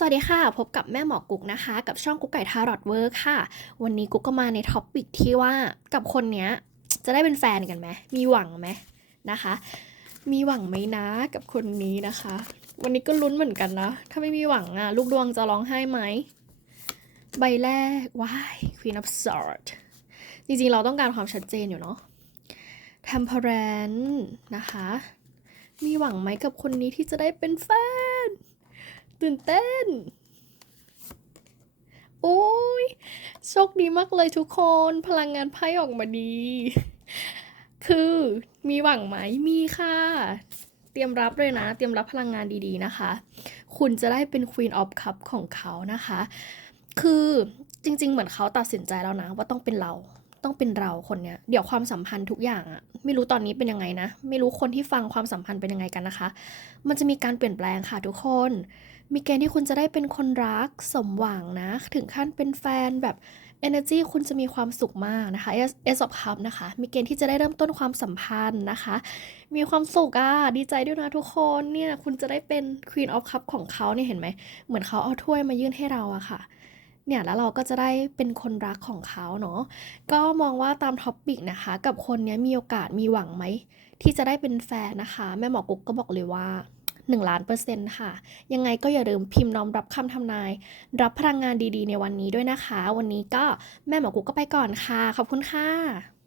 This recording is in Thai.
สวัสดีค่ะ พบกับแม่หมอกุ๊กนะคะ กับช่องกุ๊กไก่ทารอตเวอร์ค่ะ วันนี้กุ๊กก็มาในท็อปปิกที่ว่ากับคนเนี้ยจะได้เป็นแฟนกันไหมมีหวังไหมนะคะ มีหวังไหมนะกับคนนี้นะคะ วันนี้ก็ลุ้นเหมือนกันนะ ถ้าไม่มีหวังอะลูกดวงจะร้องไห้ไหมใบแรกว้าย Queen of Swords จริงๆ เราต้องการความชัดเจนอยู่เนาะ Temperance นะคะ มีหวังไหมกับคนนี้ที่จะได้เป็นแฟน ตื่นเต้น โอ้ยโชคดีมากเลยทุกคนพลังงานไพ่ออกมาดี คือมีหวังไหมมีค่ะ เตรียมรับเลยนะ เตรียมรับพลังงานดีๆนะคะ คุณจะได้เป็น Queen of Cup ของเขานะคะ คือจริง ๆ เหมือนเขาตัดสินใจแล้วนะ ว่าต้องเป็นเราต้องเป็นเราคนเนี้ยเดี๋ยวความสัมพันธ์ทุกอย่างอะไม่รู้ตอนนี้เป็นยังไงนะ ไม่รู้คนที่ฟังความสัมพันธ์เป็นยังไงกันนะคะ มันจะมีการเปลี่ยนแปลงค่ะทุกคน มีเกณฑ์ที่คุณจะได้เป็นคนรักสมหวังนะ ถึงขั้นเป็นแฟนแบบ energy คุณจะมีความสุขมากนะคะ S S of Cup นะคะ มีเกณฑ์ที่จะได้เริ่มต้นความสัมพันธ์นะคะ มีความสุขอะ ดีใจด้วยนะทุกคนเนี่ย คุณจะได้เป็น Queen of Cup ของเขาเนี่ยเห็นไหม เหมือนเขาเอาถ้วยมายื่นให้เราอะค่ะเนี่ยแล้วเราก็จะได้เป็นคนรักของเขาเนาะก็มองว่าตามท็อปปิกนะคะ กับคนนี้มีโอกาสมีหวังไหม ที่จะได้เป็นแฟนนะคะ แม่หมอกุ๊กก็บอกเลยว่า 1 ล้านเปอร์เซ็นต์ค่ะ ยังไงก็อย่าลืมพิมพ์น้อมรับคำทำนาย รับพลังงานดีๆ ในวันนี้ด้วยนะคะ วันนี้ก็แม่หมอกุ๊กก็ไปก่อนค่ะ ขอบคุณค่ะ